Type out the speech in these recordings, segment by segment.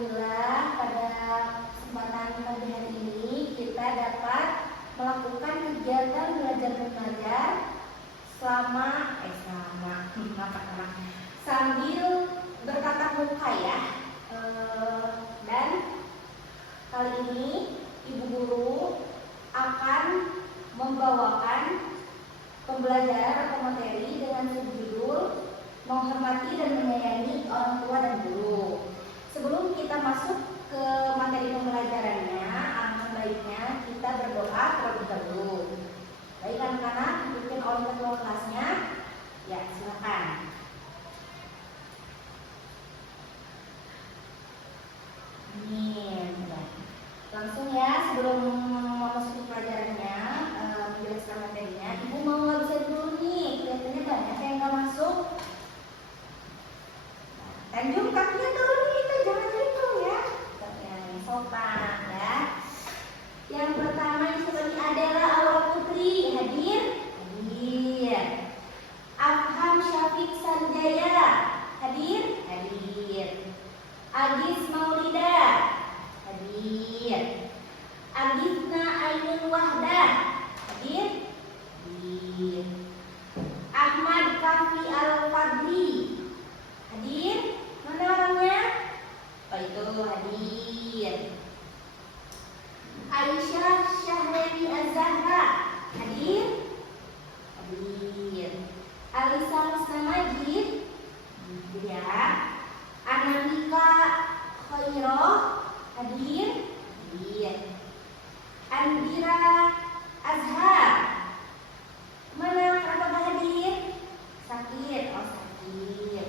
Alhamdulillah pada kesempatan pagi hari ini kita dapat melakukan kegiatan belajar mengajar sambil bertatap muka ya. Dan kali ini Ibu Guru akan membawakan pembelajaran atau materi dengan judul menghormati dan menyayangi orang tua dan guru. Sebelum kita masuk ke materi pembelajarannya, alangkah baiknya kita berdoa terlebih dahulu. Baik anak-anak, ikutin oleh ketua kelasnya. Ya, silakan. Amin. Langsung ya, sebelum memasuki pelajarannya, menjelaskan materinya, Ibu mau ngabisin dulu nih. Kelihatannya banyak yang nggak masuk. Tanjung kakinya turun kita, jangan gitu ya. Sopan ya. Yang pertama yang seperti adalah Aura Putri, hadir? Hadir. Afham Syafiq Sanjaya, hadir? Hadir. Agis Maulida, hadir. Agifna Ainul Wahdah, hadir? Hadir. Ahmad Kafi Al-Fadli, hadir? Mana orangnya? Oh itu hadir. Aisyah Syahreni Az-Zahra, hadir? Hadir. Alisa Husna Majid, hadir ya. Anamika Khairah, hadir? Hadir. Andira Azhar, mana apakah hadir? Sakit, oh sakit.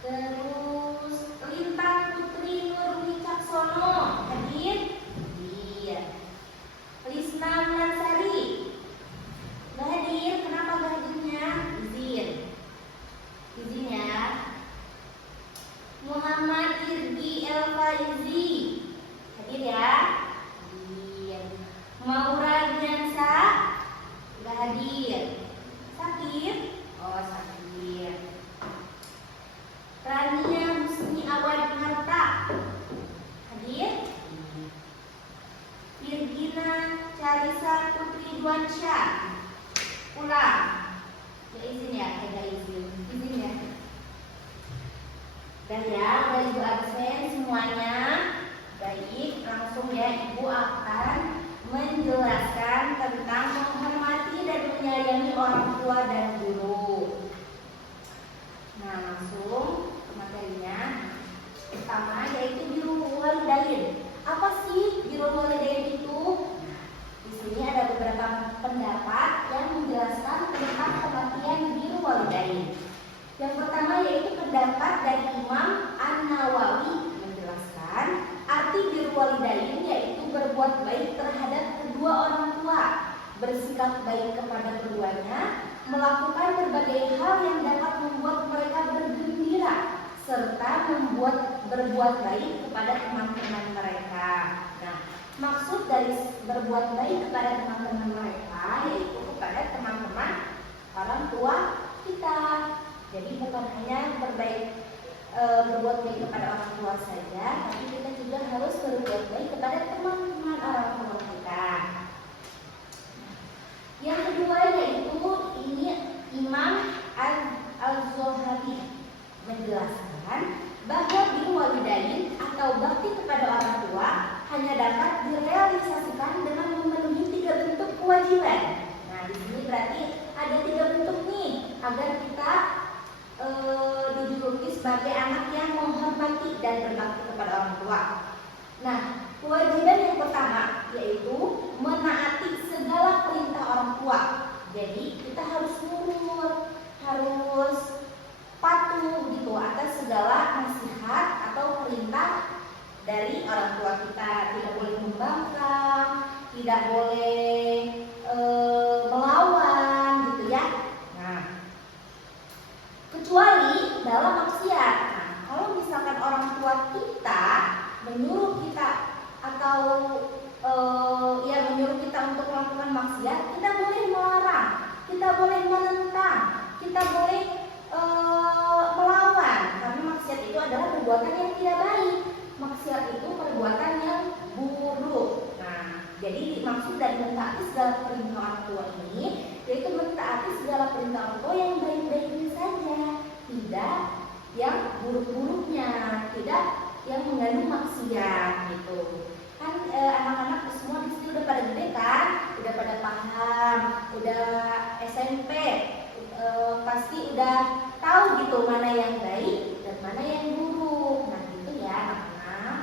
Terus Lintang Putri Nur Wicaksono, hadir? Hadir. Lisna Mulansari, nggak hadir. Kenapa nggak hadirnya? Izin ya. Muhammad Irgi Elfaizi, hadir ya? Hadir. Maura Diansa, nggak hadir. Sakit? Oh sakit. Rania Husni Awad Harta, hadir? Virgina Carisa Putri Duansyah, pulang. Ya izin ya, izin ya. Dan ya, dari Ibu absen semuanya. Baik, langsung ya Ibu akan menjelaskan tentang menghormati dan menyayangi orang tua dan guru. Nah, langsung ke materinya. Pertama yaitu birrul walidain. Apa sih birrul walidain itu? Di sini ada beberapa pendapat yang menjelaskan tentang pengertian birrul walidain. Yang pertama yaitu pendapat dari Imam An-Nawawi menjelaskan arti birrul walidain yaitu berbuat baik terhadap kedua orang tua, bersikap baik kepada keduanya, melakukan berbagai hal yang dapat membuat mereka bergembira, serta berbuat baik kepada teman-teman mereka. Nah, maksud dari berbuat baik kepada teman-teman mereka yaitu kepada teman-teman orang tua kita. Jadi bukan hanya berbuat baik kepada orang tua saja, tapi kita juga harus berbuat baik kepada teman-teman orang tua kita. Yang kedua yaitu ini Imam Al-Zohari menjelaskan bahwa birrul walidain atau bakti kepada orang tua hanya dapat direalisasikan dengan memenuhi 3 bentuk kewajiban. Nah, di sini berarti ada 3 bentuk nih agar kita dijuluki sebagai anak yang menghormati dan berbakti kepada orang tua. Nah, kewajiban yang pertama yaitu menaati segala perintah orang tua. Jadi kita harus nurut, harus patuh gitu atas segala nasihat atau perintah dari orang tua kita. Tidak boleh membangkang, tidak boleh melawan gitu ya. Nah, kecuali dalam maksiat. Nah, kalau misalkan orang tua kita menyuruh kita atau menyuruh kita untuk melakukan maksiat, kita boleh melarang, kita boleh menentang, kita boleh melawan, karena maksiat itu adalah perbuatan yang tidak baik. Maksiat itu perbuatan yang buruk. Nah, jadi dimaksud dari mentaati segala perintah orang tua ini yaitu mentaati segala perintah orang tua yang baik-baiknya saja, tidak yang buruk-buruknya, tidak yang mengandung maksiat gitu. Kan anak-anak semua di sini udah pada gede kan, udah pada paham, udah SMP, pasti udah tahu gitu mana yang baik dan mana yang buruk. Nah gitu ya anak-anak.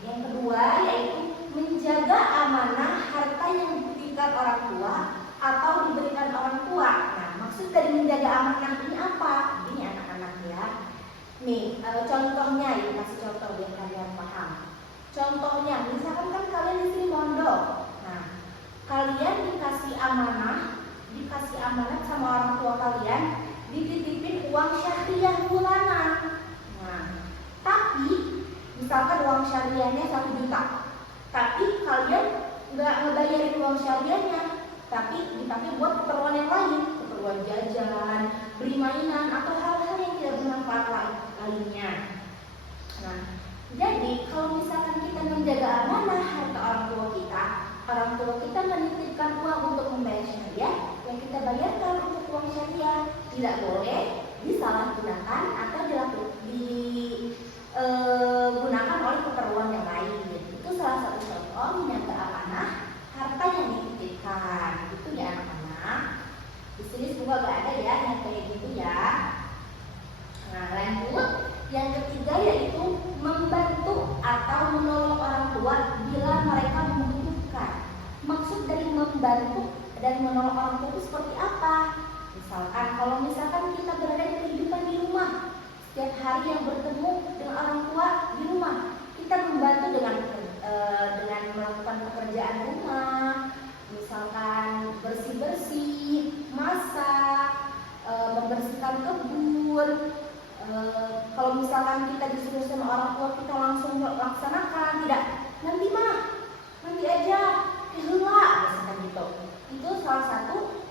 Yang kedua yaitu menjaga amanah harta yang diberikan orang tua atau diberikan orang tua. Nah maksud dari menjaga amanah ini apa? Ini anak-anak ya. Nih contohnya ya, kasih contoh biar kalian paham. Contohnya, misalkan kan kalian di sini mondok. Nah, kalian dikasih amanah sama orang tua kalian, dititipin uang syariah bulanan. Nah, tapi misalkan uang syariahnya 1 juta, tapi kalian nggak ngebayarin uang syariahnya, tapi dipakai buat keperluan yang lain, keperluan jajan, beli mainan atau hal-hal yang tidak bermanfaat lainnya. Nah, jadi kalau misalkan kita menjaga amanah harta orang tua kita menitipkan uang untuk membayar syariah, yang kita bayarkan untuk uang syariah tidak boleh disalahgunakan atau digunakan oleh keperluan yang lain. Itu salah satu contoh menjaga amanah harta yang dititipkan. Itu ya anak-anak. Di sini semoga gak ada ya yang kayak gitu ya. Nah lanjut. Yang ketiga yaitu membantu atau menolong orang tua bila mereka membutuhkan. Maksud dari membantu dan menolong orang tua itu seperti apa? Misalkan kita berada di kehidupan di rumah, setiap hari yang bertemu dengan orang tua di rumah, kita membantu dengan melakukan pekerjaan rumah, misalkan bersih-bersih, masak, membersihkan kebun. Kalau misalkan kita disuruh sama orang tua kita langsung laksanakan, tidak, nanti aja, misalkan gitu. Itu salah satu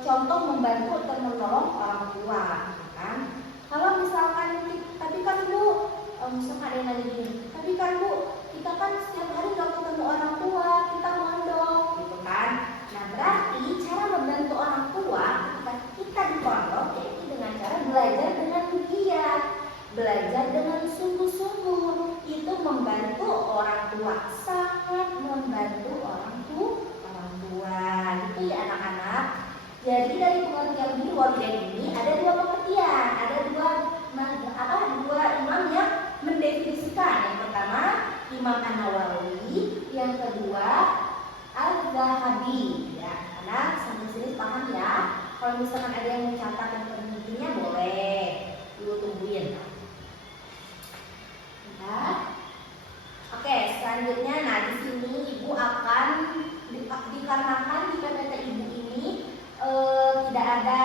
contoh membantu dan menolong orang tua, kan? Kalau misalkan, tapi kan Bu, misalkan ada yang nanya gini, tapi kan Bu, kita kan setiap hari nggak ketemu orang tua, kita mondok, gitu kan? Nah berarti cara membantu orang tua ketika kita di pondok yaitu dengan cara belajar dengan giat, belajar dengan sungguh-sungguh. Itu membantu orang tua, sangat membantu orang tua. Itu ya anak-anak. Jadi dari pengertian ini walidain ini ada 2 pengertian, ada dua imam yang mendefinisikan. Yang pertama Imam An-Nawawi, yang kedua Al-Zahabi. Ya, anak sampai sini paham ya. Kalau misalkan ada yang mencatat dan penelitiannya boleh tungguin. Ya. Oke, selanjutnya, nah di sini ibu akan dikarenakan di PPT ibu ini tidak ada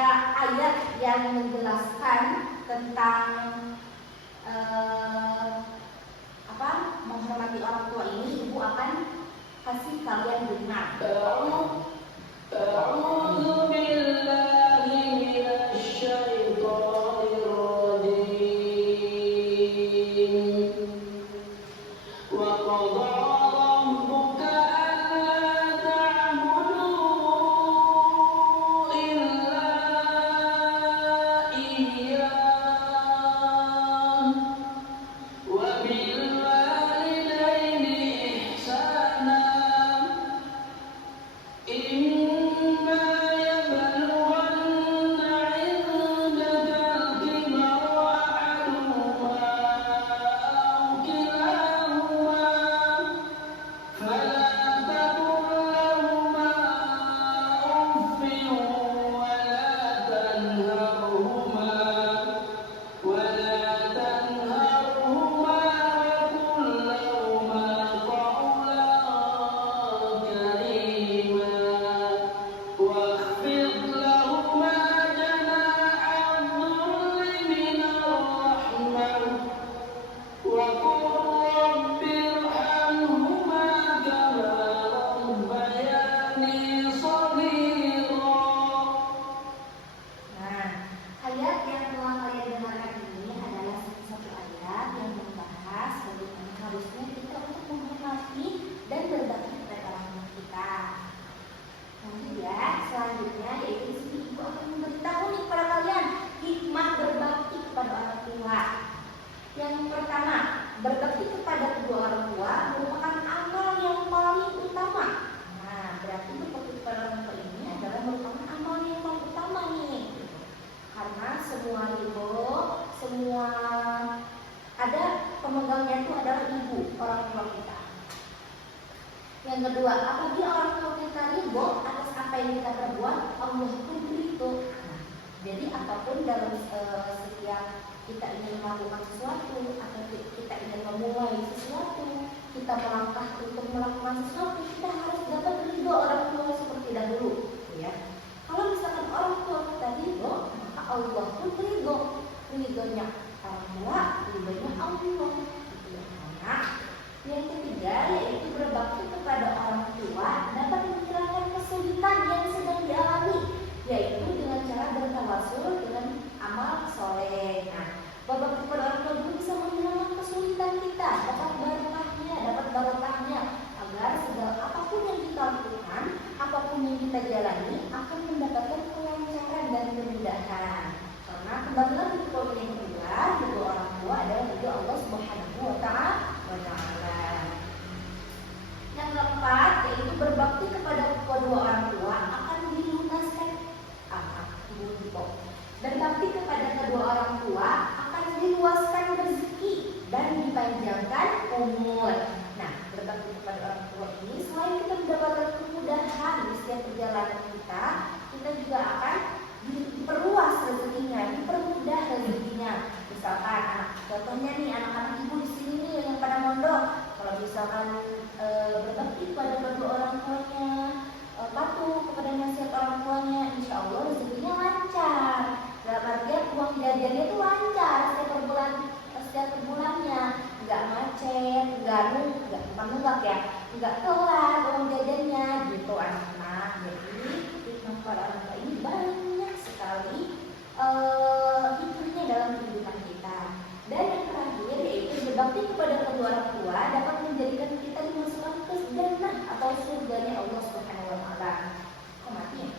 ayat yang menjelaskan tentang menghormati orang tua ini, ibu akan kasih kalian dengar. A'udzu billahi minasy syaithanir rajim. Yang pertama, berbakti kepada kedua orang tua merupakan amal yang paling utama. Nah, berarti berbakti kepada orang tua ini adalah merupakan amal yang paling utama nih. Karena semua ibu, semua ada pemegangnya itu adalah ibu, orang tua kita. Yang kedua, apabila orang tua kita ridho atas apa yang kita perbuat, Allah pun ridho. Jadi apapun dalam setiap kita ingin melakukan sesuatu atau kita ingin memulai sesuatu, kita melangkah untuk melakukan sesuatu, kita harus dapat ridho orang tua seperti dahulu, ya. Kalau misalkan orang tua kita ridho, maka Allah pun ridho. Ridhonya orang tua, ridhonya Allah. Nah, yang ketiga yaitu berbakti kepada orang tua dapat menghilangkan kesulitan yang sedang dialami, yaitu dengan cara bertawasul dengan amal soleh. Nah, berbakti kepada orang tua juga bisa menghilangkan kesulitan kita, dapat barokahnya, agar segala apapun yang kita lakukan, apapun yang kita jalani akan mendapatkan kelancaran dan kemudahan. Karena kembali lagi ke poin yang kedua, kedua orang tua adalah ridho Allah Subhanahu wa Ta'ala. Yang keempat yaitu berbakti kepada kedua orang tua akan dilunaskan berbakti kepada kedua orang tua akan diluaskan rezeki dan dipanjangkan umur. Nah, berbakti kepada orang tua ini selain kita mendapatkan kemudahan di setiap perjalanan kita, kita juga akan diperluas rezekinya, dipermudah rezekinya. Misalkan, contohnya nih anak-anak ibu di sini nih yang pada mondok, kalau misalkan berbakti kepada kedua orang tuanya, patuh kepada nasihat orang tuanya, insya Allah rezekinya lancar. Dalam artian uang jajannya itu lancar setiap bulannya, nggak macet, nggak nunggak ya, nggak kelar uang jajannya gitu anak-anak. Jadi hikmah kepada orang tua ini banyak sekali hikmahnya dalam kehidupan kita. Dan yang terakhir yaitu berbakti kepada kedua orang tua dapat menjadikan kita dimasukkan ke jannah atau surganya Allah Subhanahu wa Ta'ala. Kok mati ya?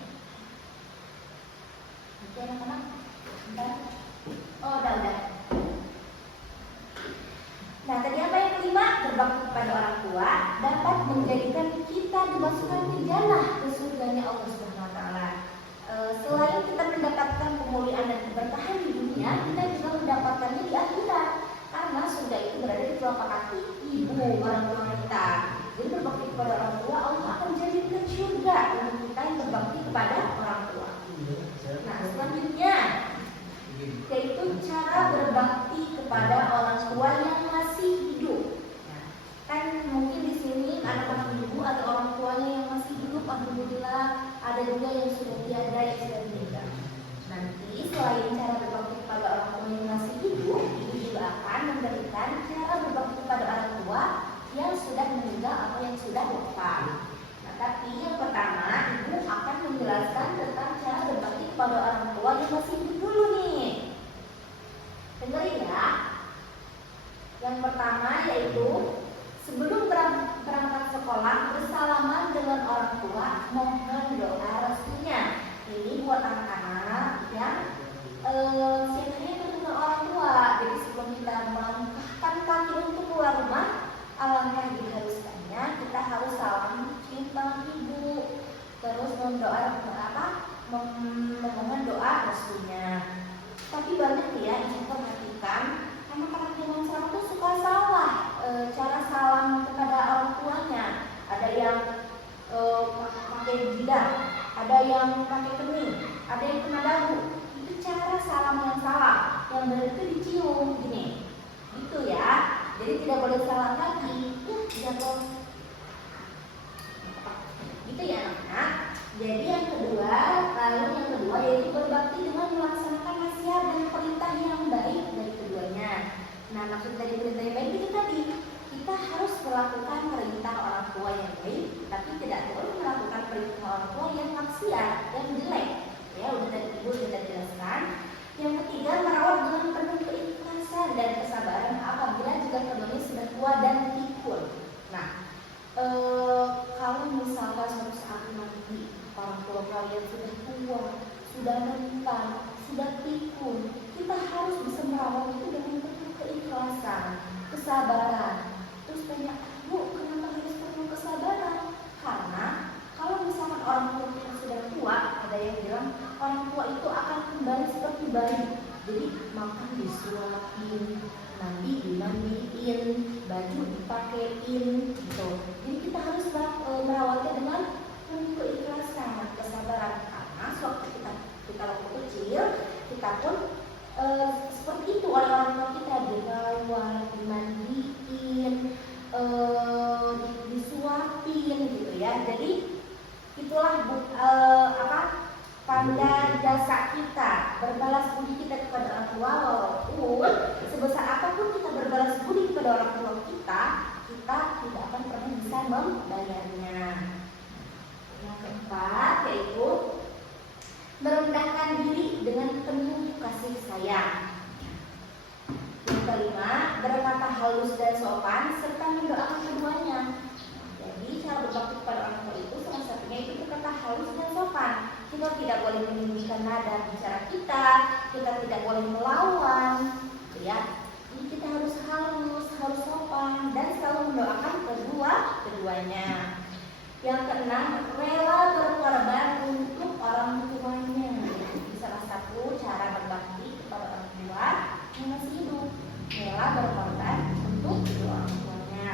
Oke anak-anak, bentar. Oh udah. Nah tadi apa yang kelima? Berbakti kepada orang tua dapat menjadikan kita dimasukkan ke jannah, ke surganya Allah Subhanahu wa Ta'ala. Selain kita mendapatkan kemuliaan dan keberkahan di dunia, kita juga mendapatkannya di akhirat. Karena surga itu berada di telapak kaki ibu orang tua kita. Jadi berbakti kepada orang tua, Allah akan jadikan surga untuk kita yang berbakti kepada orang tua. Nah selanjutnya yaitu cara berbakti kepada orang tua yang masih hidup. Nah, kan mungkin di sini anak-anak ibu atau orang tuanya yang masih hidup, alhamdulillah. Ada juga yang sudah tiada, yang sudah meninggal. Nanti selain cara berbakti kepada orang tua yang masih hidup, ibu juga akan memberikan cara berbakti kepada orang tua yang sudah meninggal atau yang sudah wafat. Nah, tapi yang pertama ibu akan menjelaskan tentang cara berbakti kepada orang tua yang masih hidup dulu nih. Dengerin ya. Yang pertama yaitu sebelum berangkat sekolah bersalaman dengan orang tua, mohon doa restunya. Ini buat anak-anak yang siapanya ketemu orang tua. Jadi sebelum kita melangkahkan kaki untuk keluar rumah, alangkah diharuskannya kita harus salam cium ibu, terus memohon doa restunya. Tapi banyak ya yang perhatikan anak-anak zaman sekarang tuh suka salah cara salam kepada orang tuanya. Ada yang pakai jidat, ada yang pakai kening, ada yang kena dagu. Itu cara salam yang salah. Yang benar itu dicium gini, gitu ya. Jadi tidak boleh salam lagi. Jatuh. Gitu ya anak-anak. Jadi yang kedua yaitu berbakti dengan melaksanakan nasihat dan perintah yang baik dari keduanya. Nah, maksud dari perintah yang baik itu tadi kita harus melakukan perintah orang tua yang baik, tapi tidak boleh melakukan perintah orang tua yang maksiat, yang jelek. Ya, udah tadi ibu sudah jelaskan. Yang ketiga, merawat dengan penuh keikhlasan dan kesabaran apabila juga keduanya sudah tua dan pikun. Nah, kalau misalkan suatu saat nanti orang tua kalian sudah tua, sudah rentan, sudah pikun, kita harus bisa merawat itu dengan penuh keikhlasan baju dipakein gitu. Jadi kita harus merawatnya dengan penuh keikhlasan, kesabaran, karena sewaktu kita waktu kecil kita pun seperti itu oleh orang tua kita, dirawat, dimandiin, disuapin gitu ya. Jadi itulah tanda jasa kita, berbalas budi kita kepada orang tua. Walaupun sebesar apapun kita berbalas budi kepada orang tua kita tidak akan pernah bisa membayarnya. Yang keempat yaitu merendahkan diri dengan penuh kasih sayang. Yang kelima, berkata halus dan sopan serta mendoakan keduanya. Jadi cara berbakti kepada orang tua itu salah satunya itu berkata halus dan sopan. Kita tidak boleh meninggikan nada bicara kita tidak boleh melawan, ya. Jadi kita harus halus, harus sopan dan selalu mendoakan keduanya. Yang keenam, rela berkorban untuk orang tuanya. Jadi salah satu cara berbakti kepada orang tua yang masih hidup, rela berkorban untuk kedua orang tuanya.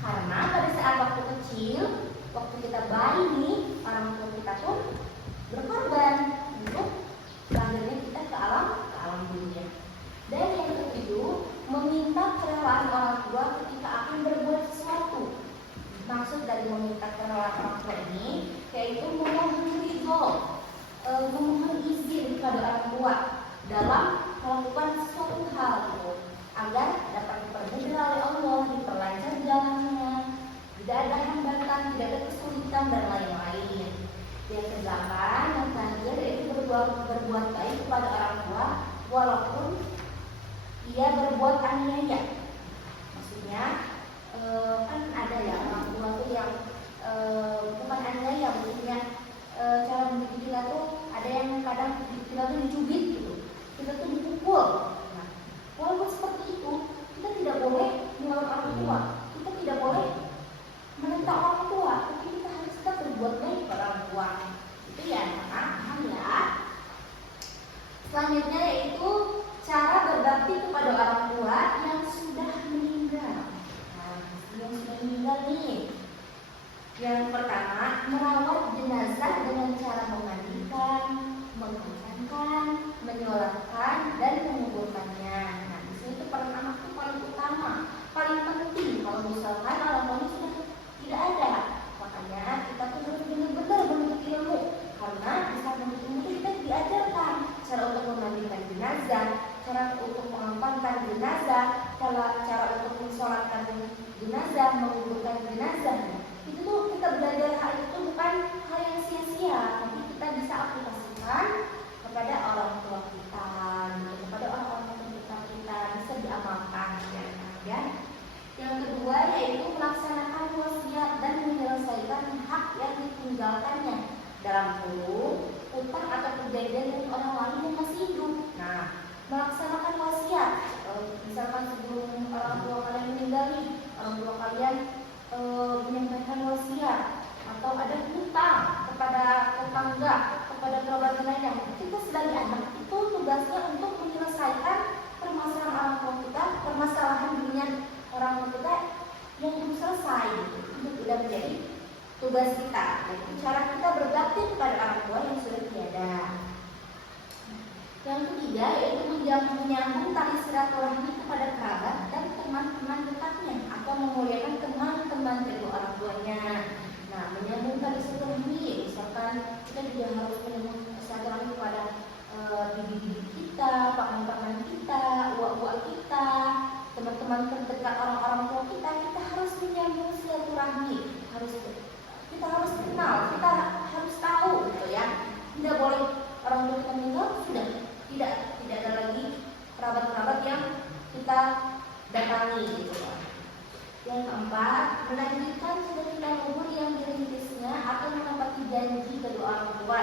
Karena pada saat waktu kecil, waktu kita bayi nih, orang tua kita pun berkorban untuk lahirnya kita ke alam dunia. Dan yang ketujuh, meminta kerelaan orang tua ketika akan berbuat sesuatu. Maksud dari meminta kerelaan orang tua ini yaitu memohon ridho, memohon izin kepada orang tua dalam melakukan suatu hal itu, agar dapat dipermudah oleh Allah, diperlancar jalannya, tidak ada hambatan, tidak ada kesulitan dan lain-lain. Yang kedelapan, yang terakhir yaitu berbuat baik kepada orang tua walaupun ia berbuat aniaya. Maksudnya kan ada ya orang tua tuh yang bukan aniaya, maksudnya cara mendidik kita tuh ada yang kadang kita tuh dicubit gitu, kita tuh dipukul. Nah, walaupun seperti itu, kita tidak boleh melawan orang tua, kita tidak boleh menentang orang tua, tapi kita harus tetap berbuat baik kepada orang tua. Itu ya, paham ya. Selanjutnya yaitu cara berbakti kepada orang tua yang sudah meninggal. Nah, yang sudah meninggal nih. Yang pertama, merawat jenazah dengan cara memandikan, mengkafankan, menyolatkan, dan menguburkannya. Nah, di sini itu pertama itu paling utama, paling penting. Kalau misalkan orang tuanya sudah tidak ada, makanya kita tuh harus benar-benar menuntut ilmu. Karena di saat menuntut ilmu kita diajarkan cara untuk memandikan jenazah, cara untuk mengamankan jenazah, cara untuk mensolatkan jenazah, menguburkan jenazah. Itu tuh kita belajar hal itu bukan hal yang sia-sia, tapi kita bisa aplikasikan kepada orang tua kita, kepada orang-orang terdekat kita, bisa diamalkan ya. Yang kedua yaitu melaksanakan wasiat dan menyelesaikan hak yang ditinggalkannya dalam utang atau perjanjian dengan orang lain yang masih hidup. Nah, melaksanakan wasiat, misalkan sebelum orang tua kalian meninggal nih, orang tua kalian menyampaikan wasiat atau ada hutang kepada tetangga, kepada kerabat lainnya, kita sebagai anak itu tugasnya untuk menyelesaikan permasalahan orang tua kita, permasalahan dunia orang tua kita yang belum selesai. Itu sudah menjadi tugas kita. Jadi cara kita berbakti kepada orang tua yang sudah tiada. Yang ketiga yaitu menyambung tali silaturahmi kepada kerabat dan teman-teman dekatnya atau memuliakan teman-teman kedua orang tuanya. Nah, menyambung tali silaturahmi, misalkan kita juga harus menyambung silaturahmi kepada bibi-bibi kita, paman-paman kita, uak-uak kita, teman-teman terdekat orang-orang tua kita harus menyambung silaturahmi, kita harus kenal, kita harus tahu gitu ya. Tidak boleh orang tua kita meninggal sudah tidak ada lagi kerabat-kerabat yang kita datangi gitu. Yang keempat, melanjutkan cita-cita umur yang dirintisnya atau menepati janji kedua orang tua.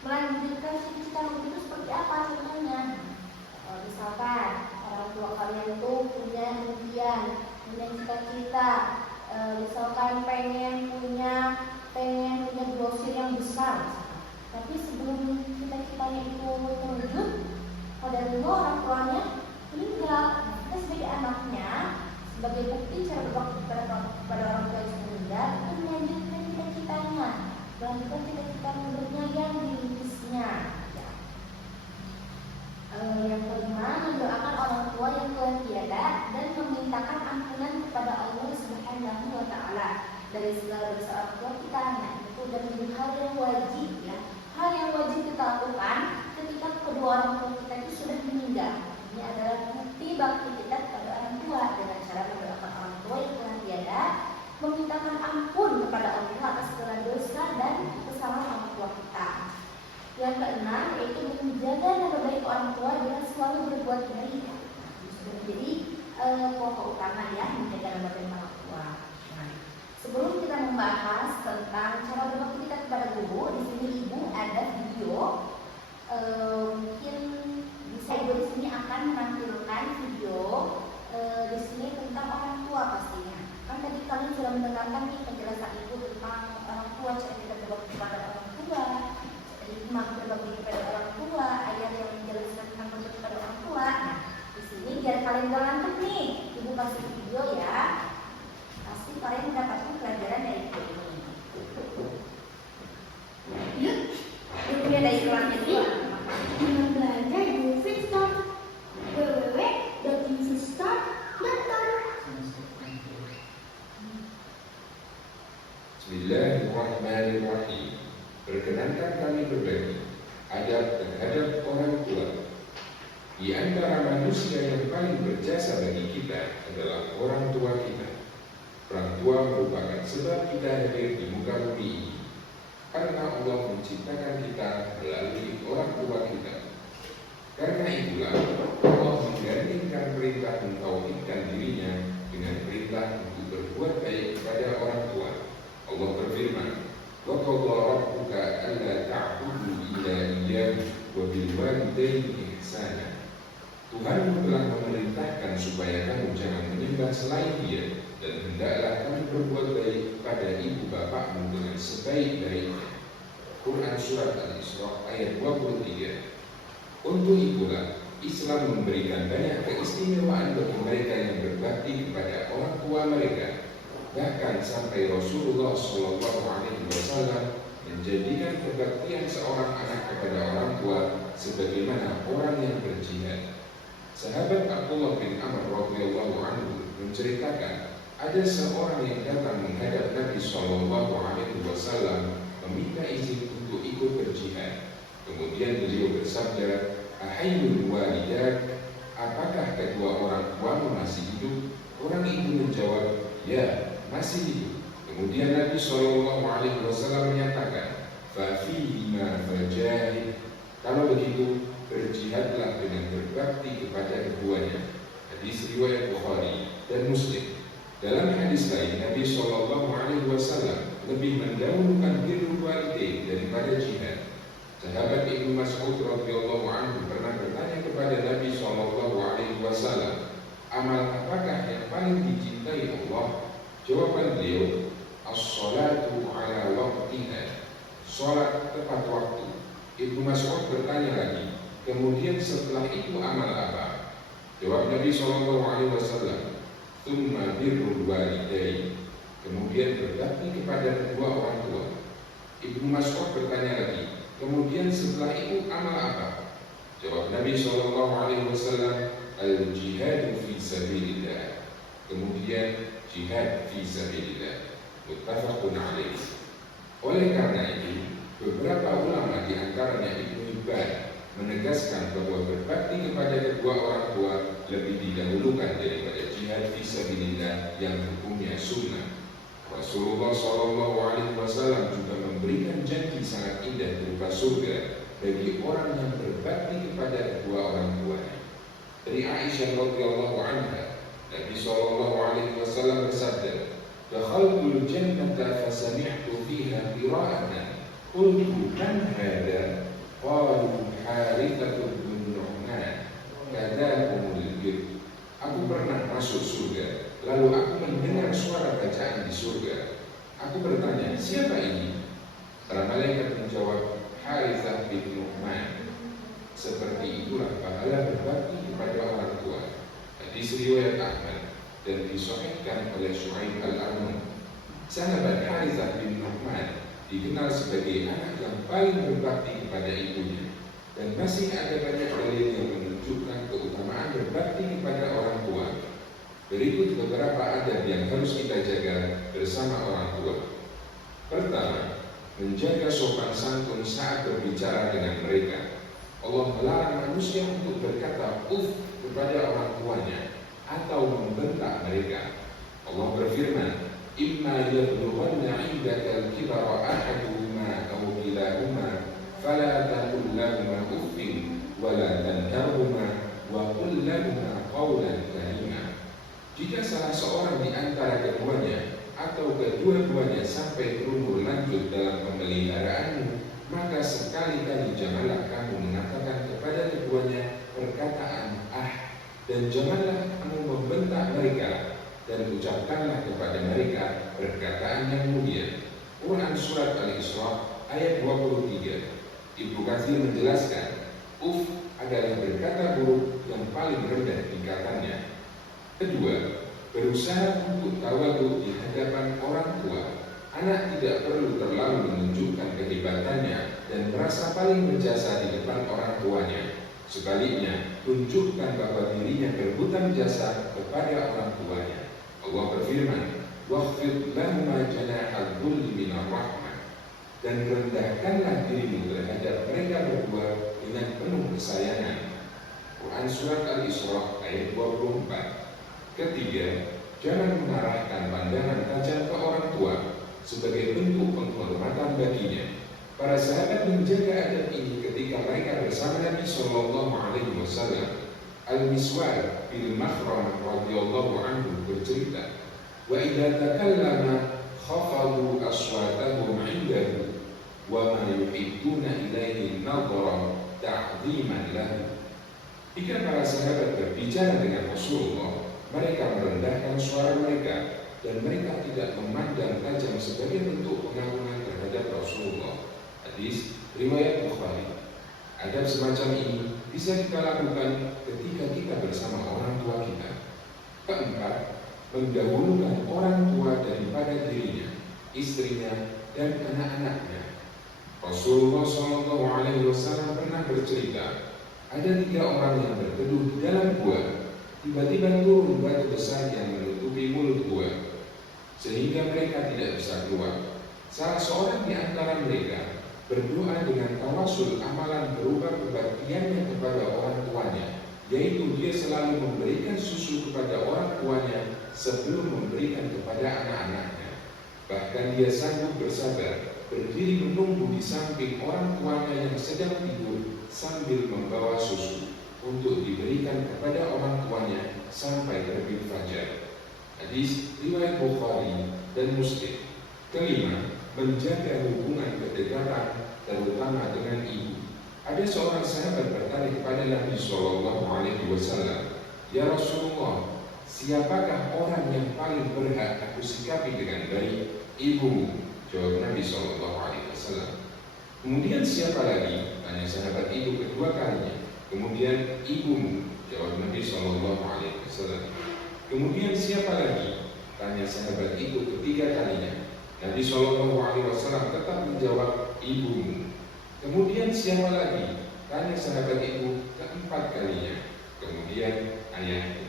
Melanjutkan cita-cita umur itu seperti apa contohnya? Misalkan orang tua kalian tuh punya impian, punya cita-cita, misalkan pengen punya grosir yang besar. Tapi sebelum cita-citanya itu terwujud, pada dulu orang tuanya meninggal. Kita sebagai anaknya dari segala dosa orang tua kita. Nah, itu udah menjadi hal yang wajib ya. Hal yang wajib kita lakukan ketika kedua orang tua kita itu sudah meninggal. Ini adalah bukti bakti kita kepada orang tua dengan cara mendoakan orang tua yang telah tiada, memintakan ampun kepada Allah atas segala dosa dan kesalahan orang tua kita. Yang keenam yaitu menjaga nama baik orang tua dengan selalu berbuat baik. Jadi pokok utama ya, menjaga nama baik orang tua. Nah, sebelum kita membahas tentang cara berbakti kita kepada guru, di sini ibu ada video. Mungkin bisa ibu di sini akan menampilkan video di sini tentang orang tua pastinya. Kan tadi kalian sudah mendengarkan nih penjelasan ibu tentang orang tua, cara kita berbakti kepada orang tua, hikmah berbakti kepada orang tua, ayat yang menjelaskan tentang berbakti kepada orang tua. Nah, di sini biar kalian gak ngantuk nih, ibu kasih video ya. Pasti kalian mendapatkan pelajaran dari video ini. Yuk, ibunya dari keluarnya dulu. Dengan belajar di Fitstop www.infitstop.com. Bismillahirrahmanirrahim. Perkenankan kami berbagi adab terhadap orang tua. Di antara manusia yang paling berjasa bagi kita adalah orang tua kita. Orang tua merupakan sebab kita hadir di muka bumi ini. Karena Allah menciptakan kita melalui orang tua kita. Karena itulah Allah menggandingkan perintah mentauhidkan dirinya dengan perintah untuk berbuat baik kepada orang tua. Allah berfirman, "Wa qadha rabbuka alla ta'budu illa iyyahu wa bil walidayni ihsana." Tuhanmu telah memerintahkan supaya kamu jangan menyembah selain Dia, dan hendaklah kamu berbuat baik pada ibu bapakmu dengan sebaik-baiknya. Quran Surat Al-Isra ayat 23. Untuk itulah Islam memberikan banyak keistimewaan bagi mereka yang berbakti kepada orang tua mereka. Bahkan sampai Rasulullah SAW menjadikan kebaktian seorang anak kepada orang tua sebagaimana orang yang berjihad. Sahabat Abdullah bin Amr radhiyallahu anhu menceritakan, ada seorang yang datang menghadap Nabi SAW meminta izin untuk ikut berjihad. Kemudian beliau bersabda, "Ahayyul walidat, apakah kedua orang tuamu masih hidup?" Orang itu menjawab, "Ya, masih hidup." Kemudian Nabi SAW menyatakan, "Fa fihima fajahid." Kalau begitu, berjihadlah dengan berbakti kepada keduanya. Hadis riwayat Bukhari dan Muslim. Dalam hadis lain, Nabi SAW lebih mendahulukan birrul walidain daripada jihad. Sahabat Ibnu Mas'ud radhiyallahu anhu pernah bertanya kepada Nabi SAW, "Amal apakah yang paling dicintai Allah?" Jawaban beliau, "As-salatu ala waqtiha." Salat tepat waktu. Ibnu Mas'ud bertanya lagi, "Kemudian setelah itu amal apa?" Jawab Nabi SAW, "Tsumma birrul walidain." Kemudian berbakti kepada kedua orang tua. Ibnu Mas'ud bertanya lagi, "Kemudian setelah itu amal apa?" Jawab Nabi SAW, "Al-jihadu fi sabilillah." Kemudian jihad fi sabilillah. Muttafaqun alaih. Oleh karena itu, beberapa ulama di antaranya Ibnu Hibban menegaskan bahwa berbakti kepada kedua orang tua lebih didahulukan daripada jihad fi sabilillah yang hukumnya sunnah. Rasulullah SAW juga memberikan janji sangat indah berupa surga bagi orang yang berbakti kepada kedua orang tuanya. Dari Aisyah radhiyallahu anha, Nabi SAW bersabda, "Dakhaltul jannata fasami'tu fiha qira'atan, qultu man hadha? Qalu Harithah bin Nu'man, kadzabul bir." Aku pernah masuk surga, lalu aku mendengar suara bacaan di surga. Aku bertanya, "Siapa ini?" Para malaikat menjawab, "Harithah bin Nu'man." Seperti itulah pahala berbakti kepada orang tua. Hadis riwayat Ahmad dan disahihkan oleh Syuaib al-Armun. Sahabat Harithah bin Nu'man dikenal sebagai anak yang paling berbakti kepada ibunya, dan masih ada banyak dalil yang menunjukkan keutamaan berbakti kepada orang tua. Berikut beberapa adab yang harus kita jaga bersama orang tua. Pertama, menjaga sopan santun saat berbicara dengan mereka. Allah melarang manusia untuk berkata kepada orang tuanya atau membentak mereka. Allah berfirman, "Imma yablughanna 'indaka al-kibara ahaduhuma aw kilahuma fala taqul lahumā uffin wa la tanharhumā wa qul lahumā qawlan karīmā." Jika salah seorang di antara keduanya atau kedua-duanya sampai berumur lanjut dalam pemeliharaanmu, maka sekali-kali janganlah kamu mengatakan kepada keduanya perkataan dan janganlah kamu membentak mereka, dan ucapkanlah kepada mereka perkataan yang mulia. Quran Surat Al-Isra ayat 23. Ibnu Katsir menjelaskan, adalah berkata buruk yang paling rendah tingkatannya. Kedua, berusaha untuk tawadhu di hadapan orang tua. Anak tidak perlu terlalu menunjukkan kehebatannya dan merasa paling berjasa di depan orang tuanya. Sebaliknya, tunjukkan bahwa dirinya berhutang jasa kepada orang tuanya. Allah berfirman, "Wakhfid lahumā janāḥa adh-dhulli minar rahmah." Dan rendahkanlah dirimu terhadap mereka berdua dengan penuh kesayangan. Quran Surat Al-Isra ayat 24. Ketiga, jangan mengarahkan pandangan tajam ke orang tua sebagai bentuk penghormatan baginya. Para sahabat menjaga adab ini ketika mereka bersama Nabi Shallallahu Alaihi Wasallam. Al-Miswar bin Makhramah radhiyallahu anhu bercerita, "Wa idza takallama khafadu aswatahum 'indahu wa ma yuhibbuna ilaihi nadhara ta'dhiman lahu." Jika para sahabat berbicara dengan Rasulullah, mereka merendahkan suara mereka dan mereka tidak memandang tajam sebagai bentuk pengagungan terhadap Rasulullah. Hadis riwayat Bukhari. Adab semacam ini bisa kita lakukan ketika kita bersama orang tua kita. Keempat, mendahulukan orang tua daripada dirinya, istrinya, dan anak-anaknya. Rasulullah SAW pernah bercerita, ada 3 orang yang berteduh di dalam gua. Tiba-tiba turun batu besar yang menutupi mulut gua, sehingga mereka tidak bisa keluar. Salah seorang di antara mereka berdoa dengan tawasul amalan berupa kebaktiannya kepada orang tuanya, yaitu dia selalu memberikan susu kepada orang tuanya sebelum memberikan kepada anak-anaknya. Bahkan dia sanggup bersabar, berdiri menunggu di samping orang tuanya yang sedang tidur sambil membawa susu untuk diberikan kepada orang tuanya sampai terbit fajar. Hadis riwayat Bukhari dan Muslim. Kelima, menjaga hubungan kedekatan terutama dengan ibu. Ada seorang sahabat bertanya kepada Nabi Shallallahu Alaihi Wasallam, "Ya Rasulullah, siapakah orang yang paling berhak aku sikapi dengan baik?" "Ibumu," jawab Nabi Shallallahu Alaihi Wasallam. "Kemudian siapa lagi?" tanya sahabat itu kedua kalinya. "Kemudian ibumu," jawab Nabi Shallallahu Alaihi Wasallam. "Kemudian siapa lagi?" tanya sahabat itu ketiga kalinya. Nabi Shallallahu Alaihi Wasallam tetap menjawab, "Ibumu." "Kemudian siapa lagi?" tanya sahabat itu keempat kalinya. "Kemudian ayahmu."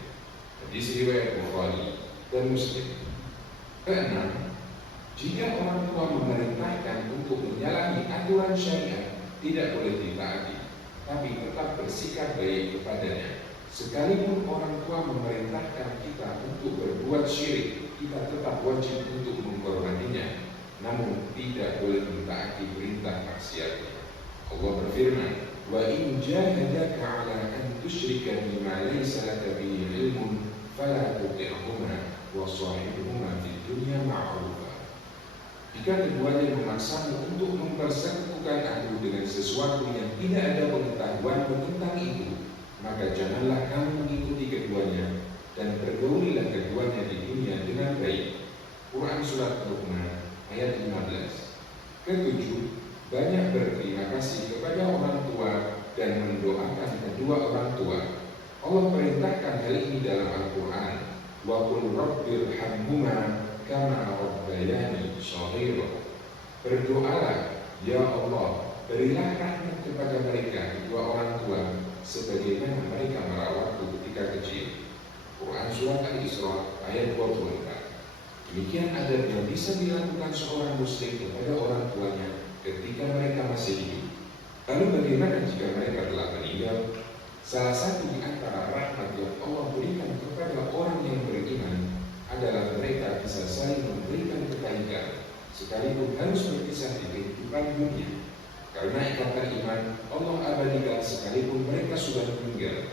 Hadis riwayat Bukhari dan Muslim. Keenam, jika orang tua memerintahkan untuk menyalahi aturan syariat, tidak boleh ditaati, tapi tetap bersikap baik kepadanya. Sekalipun orang tua memerintahkan kita untuk berbuat syirik, kita tetap wajib untuk menghormatinya, namun tidak boleh mentaati perintah maksiatnya. Allah berfirman, "Wa in jahadaka 'ala an tusyrika bima laysa laka bihi 'ilmun fala tuti'huma wa shahibhuma fid dunya ma'rufa." Jika keduanya memaksamu untuk mempersekutukan aku dengan sesuatu yang tidak ada pengetahuanmu tentang itu, maka janganlah kamu mengikuti keduanya dan pergaulilah keduanya di dunia dengan baik. Quran Surat Luqman ayat 15. Ketujuh, banyak berterima kasih kepada orang tua dan mendoakan kedua orang tua. Allah perintahkan hal ini dalam Al-Quran. "Wa qul rabbirhamhuma kama rabbayani shaghira." Berdoalah, "Ya Allah, berilah rahmat kepada mereka kedua orang tua sebagaimana mereka merawatku ketika kecil." Quran Surat Al-Isra Demikian adab yang bisa dilakukan seorang muslim kepada orang tuanya ketika mereka masih hidup. Lalu bagaimana jika mereka telah meninggal? Salah satu di antara rahmat yang Allah berikan kepada orang yang beriman adalah mereka bisa saling memberikan kebaikan sekalipun harus berpisah di kehidupan dunia. Karena ikatan iman Allah abadikan sekalipun mereka sudah meninggal.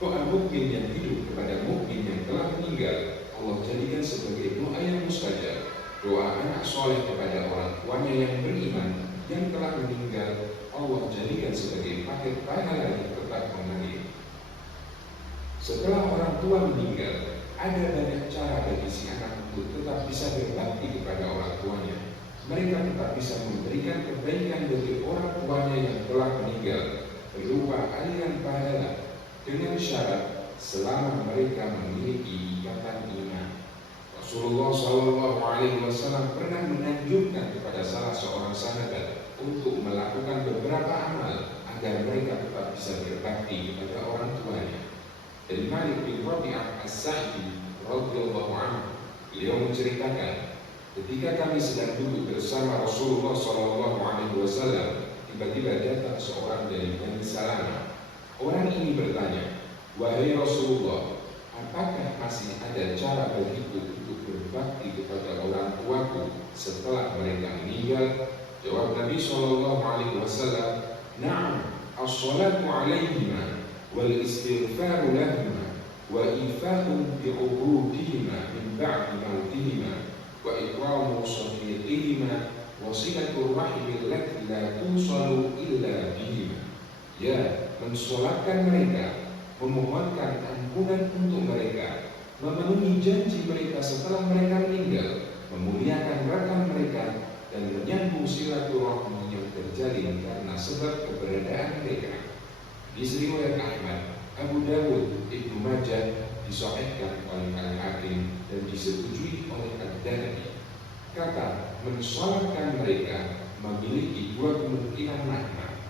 Doa mukmin yang hidup kepada mukmin yang telah meninggal Allah jadikan sebagai doa yang mustajab. Doa anak soleh kepada orang tuanya yang beriman yang telah meninggal Allah jadikan sebagai paket pahala yang tetap mengalir. Setelah orang tua meninggal, ada banyak cara bagi si anak untuk tetap bisa berbakti kepada orang tuanya. Mereka tetap bisa memberikan kebaikan bagi orang tuanya yang telah meninggal berupa aliran pahala dengan syarat selama mereka memiliki ikatan iman. Rasulullah SAW pernah menganjurkan kepada salah seorang sahabat untuk melakukan beberapa amal agar mereka tetap bisa berbakti kepada orang tuanya. Dari Malik bin Rabi'ah As-Sa'di radhiyallahu anhu, beliau menceritakan, ketika kami sedang duduk bersama Rasulullah SAW, tiba-tiba datang seorang dari Bani Salamah. Orang ini bertanya, "Wahai Rasulullah, apakah masih ada cara bagiku untuk berbakti kepada orang tuaku setelah mereka meninggal?" Jawab Nabi SAW, "Na'am, as-salatu alaihima wal istighfaru lahuma wa ifahum bi'ubudihima min ba'di mautihima wa ikramu sadiqihima wa silatul rahim allati la tusalu illa bihima." Ya, mensolatkan mereka, memohonkan ampunan untuk mereka, memenuhi janji mereka setelah mereka meninggal, memuliakan rekan mereka, dan menyambung silaturahmi yang terjalin karena sebab keberadaan mereka. Di riwayat Ahmad, Abu Dawud, Ibnu Majah disahihkan oleh Al-Hakim dan disetujui oleh Ad-Darimi. Kata mensolatkan mereka memiliki dua kemungkinan makna.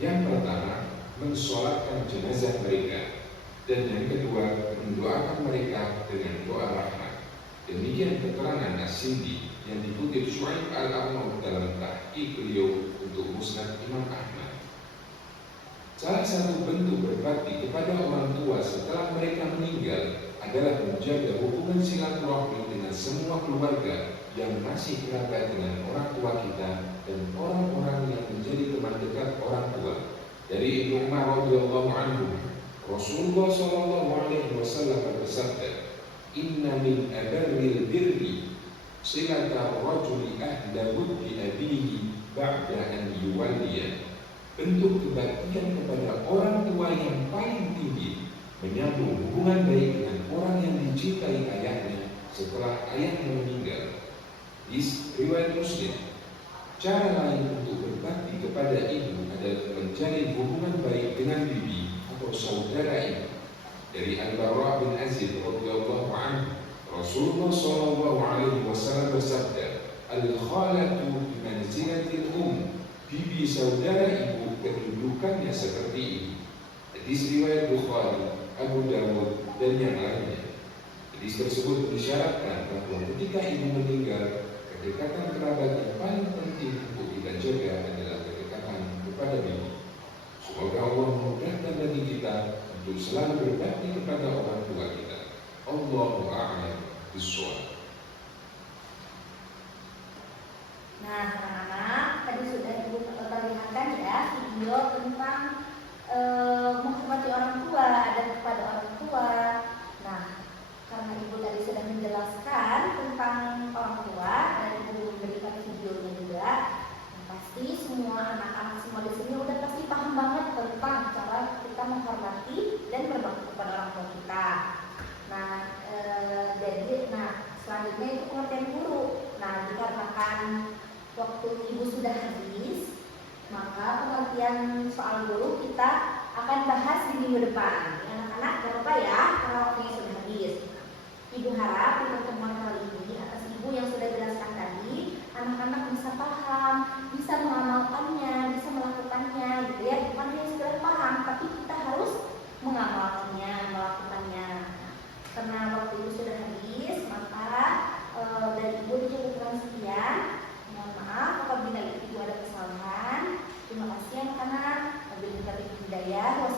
Yang pertama, mensolatkan jenazah mereka, dan yang kedua, mendoakan mereka dengan doa rahmat. Demikian keterangan As-Sindi yang dikutip Syu'aib Al-Arnaud dalam tahqiq beliau untuk Musnad Imam Ahmad. Salah satu bentuk berbakti kepada orang tua setelah mereka meninggal adalah menjaga hubungan silaturahmi dengan semua keluarga yang masih kerabat dengan orang tua kita dan orang-orang yang menjadi teman dekat orang tua. Dari Ibnu Umar radhiyallahu anhu, Rasulullah SAW bersabda, "Inna min abarril birri silata rajuli ahda buddi abihi ba'da an yuwalliya." Bentuk kebaktian kepada orang tua yang paling tinggi menyambung hubungan baik dengan orang yang dicintai ayahnya setelah ayahnya meninggal. Di riwayat Muslim, cara lain untuk berbakti kepada ibu adalah menjalin hubungan baik dengan bibi atau saudara ibu. Dari Al-Bara bin Azib radhiyallahu anhu, Rasulullah SAW bersabda, "Al-khalatu bi manzilatil bibi saudara ibu kedudukannya seperti ibu." Hadis riwayat Bukhari, Abu Dawud dan yang lainnya. Hadis tersebut mengisyaratkan bahwa ketika ibu meninggal, kedekatan kerabat yang paling penting untuk kita jaga adalah kedekatan kepada bibi. Semoga Allah memudahkan bagi kita untuk selalu berbakti kepada orang tua kita. Allahu a'lam bishawab. Nah, anak-anak, tadi sudah Ibu perlihatkan ya video tentang menghormati orang tua, adab kepada orang tua. Nah, karena Ibu tadi sudah menjelaskan tentang orang tua dan Ibu memberikan videonya juga, nah, pasti semua anak-anak semua di sini udah pasti paham banget tentang cara kita menghormati dan berbakti kepada orang tua kita. Nah, selanjutnya itu pengertian guru. Nah, dikarenakan waktu Ibu sudah habis, maka pengertian soal guru kita akan bahas di minggu depan. Anak-anak jangan lupa ya, karena waktunya sudah habis. Ibu harap di pertemuan kali ini atas Ibu yang sudah jelaskan tadi, anak-anak bisa paham, bisa mengamalkannya, bisa melakukannya, gitu ya. Bukan hanya sekedar paham, tapi kita harus mengamalkannya, melakukannya. Karena waktu Ibu sudah habis, maka hidayah.